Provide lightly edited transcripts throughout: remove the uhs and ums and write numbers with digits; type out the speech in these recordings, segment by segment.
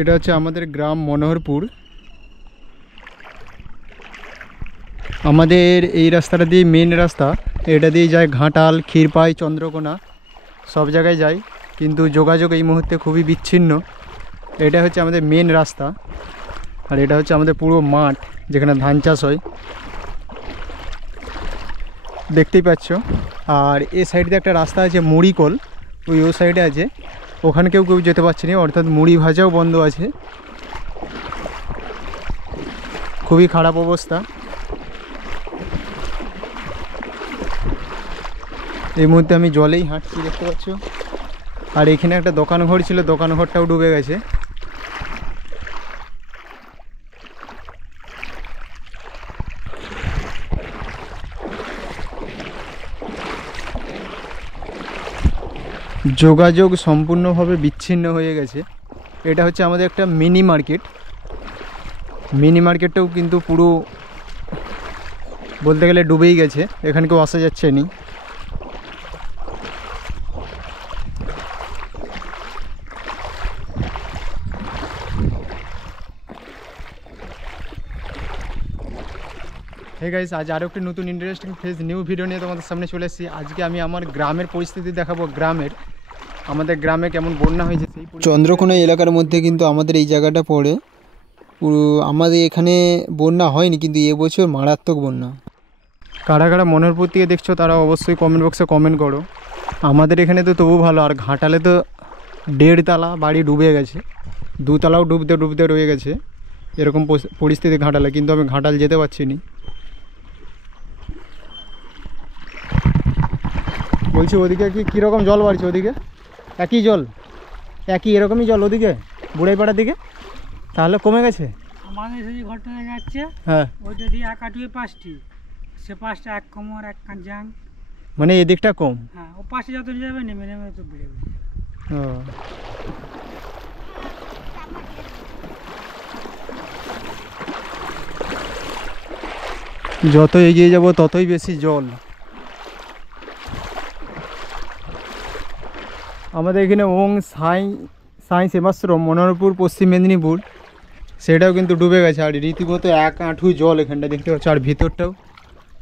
এটা হচ্ছে আমাদের গ্রাম মনোহরপুর। আমাদের এই রাস্তাটা দিয়ে মেন রাস্তা, এটা দিয়ে যায় ঘাটাল, ক্ষীরপাই, চন্দ্রকোনা, সব জায়গায় যায়, কিন্তু যোগাযোগ এই মুহূর্তে খুবই বিচ্ছিন্ন। এটা হচ্ছে আমাদের মেন রাস্তা, আর এটা হচ্ছে আমাদের পুরো মাঠ যেখানে ধান চাষ হয়, দেখতেই পাচ্ছ। আর এ সাইড দিয়ে একটা রাস্তা আছে মুড়িকল, ও সাইডে আছে, ওখানে কেউ যেতে পারছে না, অর্থাৎ মুড়ি ভাজাও বন্ধ আছে, খুবই খারাপ অবস্থা। এই মুহূর্তে আমি জলেই হাঁটছি, দেখতে পাচ্ছ। আর এখানে একটা দোকান ঘর ছিল, দোকান ঘরটাও ডুবে গেছে। যোগাযোগ সম্পূর্ণভাবে বিচ্ছিন্ন হয়ে গেছে। এটা হচ্ছে আমাদের একটা মিনি মার্কেট, মিনি মার্কেটটাও কিন্তু পুরো বলতে গেলে ডুবেই গেছে, এখানে কেউ আসা যাচ্ছে না। হে গাইস, আজ আরও একটি নতুন ইন্টারেস্টিং ফেস নিউ ভিডিও নিয়ে তোমাদের সামনে চলে এসেছি। আজকে আমি আমার গ্রামের পরিস্থিতি দেখাবো, আমাদের গ্রামে কেমন বন্যা হয়েছে। সেই চন্দ্রকোনা এলাকার মধ্যে কিন্তু আমাদের এই জায়গাটা পড়ে। পুরো আমাদের এখানে বন্যা হয়নি, কিন্তু এবছর মারাত্মক বন্যা। কারা কারা মনোহরপুর থেকে দেখছো তারা অবশ্যই কমেন্ট বক্সে কমেন্ট করো। আমাদের এখানে তো তবু ভালো, আর ঘাটালে তো 1.5 তলা বাড়ি ডুবে গেছে, 2 তলাও ডুবতে ডুবতে রয়ে গেছে, এরকম পরিস্থিতি ঘাটালে। কিন্তু আমি ঘাটাল যেতে পারছি না। বলছি ওদিকে কীরকম জল বাড়ছে? ওদিকে একই জল, একই এরকমই জল ওদিকে বুড়াইপাড়ার দিকে? তাহলে কমে গেছে। আমাদের সেই ঘটনা যাচ্ছে, হ্যাঁ, ওইটা দিয়ে এক আটুয়ে 5টি, সে 5টা এক কোমর এক কাঁজাং, মানে এদিকটা কম। হ্যাঁ, ও পাশে যত যাবে নেমে নেমে তো বেড়ে যাবে। ও, যত এগিয়ে যাব ততই বেশি জল। আমাদের এখানে ওং সাই সেবাশ্রম মনোহরপুর পশ্চিম মেদিনীপুর, সেটাও কিন্তু ডুবে গেছে। আর রীতিমতো 1 হাঁটু জল এখানটা দেখতে পাচ্ছ, আর ভিতরটাও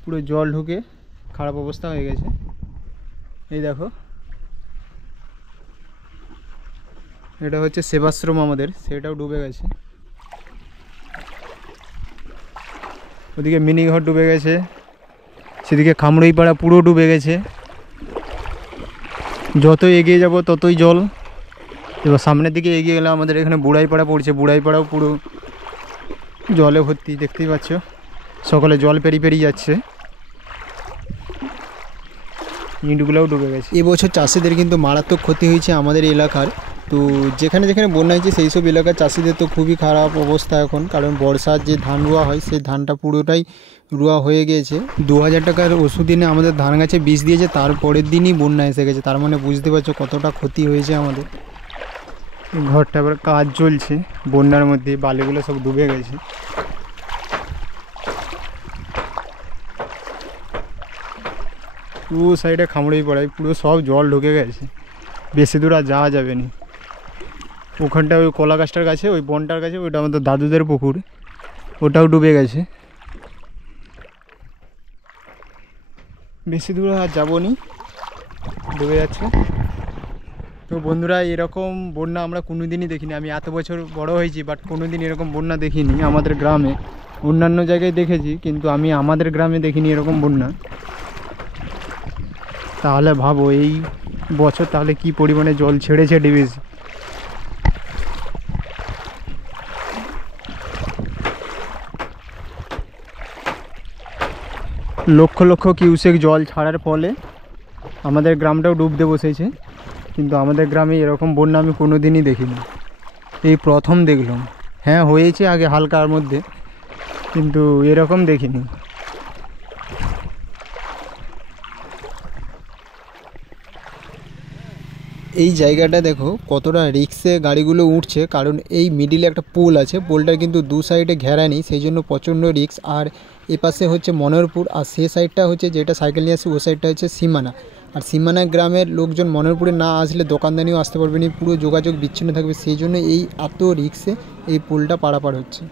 পুরো জল ঢুকে খারাপ অবস্থা হয়ে গেছে। এই দেখো, এটা হচ্ছে সেবাশ্রম আমাদের, সেটাও ডুবে গেছে। ওদিকে মিনিঘর ডুবে গেছে, সেদিকে খামড়ইপাড়া পুরো ডুবে গেছে। যত এগিয়ে যাব ততই জল। এবার সামনের দিকে এগিয়ে গেলে আমাদের এখানে বুড়াইপাড়া পড়ছে, বুড়াইপাড়াও পুরো জলে ভর্তি, দেখতেই পাচ্ছ। সকালে জল পেরিয়ে যাচ্ছে, ইঁটগুলোও ডুবে গেছে। এবছর চাষিদের কিন্তু মারাত্মক ক্ষতি হয়েছে আমাদের এলাকার। তো যেখানে যেখানে বন্যা হয়েছে সেই সব এলাকার চাষিদের তো খুবই খারাপ অবস্থা এখন, কারণ বর্ষার যে ধান রোয়া হয় সেই ধানটা পুরোটাই রোয়া হয়ে গিয়েছে। 2000 টাকার ওষুধ দিনে আমাদের ধান গাছে বিষ দিয়েছে, তারপরের দিনই বন্যা এসে গেছে। তার মানে বুঝতে পারছো কতটা ক্ষতি হয়েছে আমাদের। ঘরটা এবার কাজ চলছে, বন্যার মধ্যে বালিগুলো সব ডুবে গেছে। পুরো সাইডে খামড়ইপাড়ায় পুরো সব জল ঢুকে গেছে, বেশি দূর আর যাওয়া যাবে না। ওখানটা ওই কলা গাছটার কাছে, ওই বনটার কাছে, ওইটা আমাদের দাদুদের পুকুর, ওটাও ডুবে গেছে। বেশি দূর আর যাবো নি, ডুবে যাচ্ছে। তো বন্ধুরা, এরকম বন্যা আমরা কোনোদিনই দেখিনি। আমি এত বছর বড় হয়েছি, বাট কোনোদিন এরকম বন্যা দেখিনি আমাদের গ্রামে। অন্যান্য জায়গায় দেখেছি, কিন্তু আমি আমাদের গ্রামে দেখিনি এরকম বন্যা। তাহলে ভাবো এই বছর তাহলে কি পরিমাণে জল ছেড়েছে ডিবিসি। লক্ষ লক্ষ কিউসেক জল ছাড়ার ফলে আমাদের গ্রামটাও ডুবতে বসেছে। কিন্তু আমাদের গ্রামে এরকম বন্যা আমি কোনো দিনই দেখিনি, এই প্রথম দেখলাম। হ্যাঁ, হয়েছে আগে হালকার মধ্যে, কিন্তু এরকম দেখিনি। এই জায়গাটা দেখো কতটা রিক্সে গাড়িগুলো উঠছে, কারণ এই মিডিলে একটা পোল আছে, পোলটা কিন্তু 2 সাইডে ঘেরা নেই, সেই জন্য প্রচণ্ড রিক্স। আর এপাশে হচ্ছে মনোহরপুর, আর সে সাইডটা হচ্ছে যেটা সাইকেল নিয়ে আসে, ও সাইডটা হচ্ছে সীমানা। আর সীমানা গ্রামের লোকজন মনোহরপুরে না আসলে দোকানদানিও আসতে পারবে না, পুরো যোগাযোগ বিচ্ছিন্ন থাকবে। সেই জন্য এই এত রিক্সে এই পোলটা পারাপার হচ্ছে।